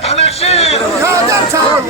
জানা ঢুকা ঢুকা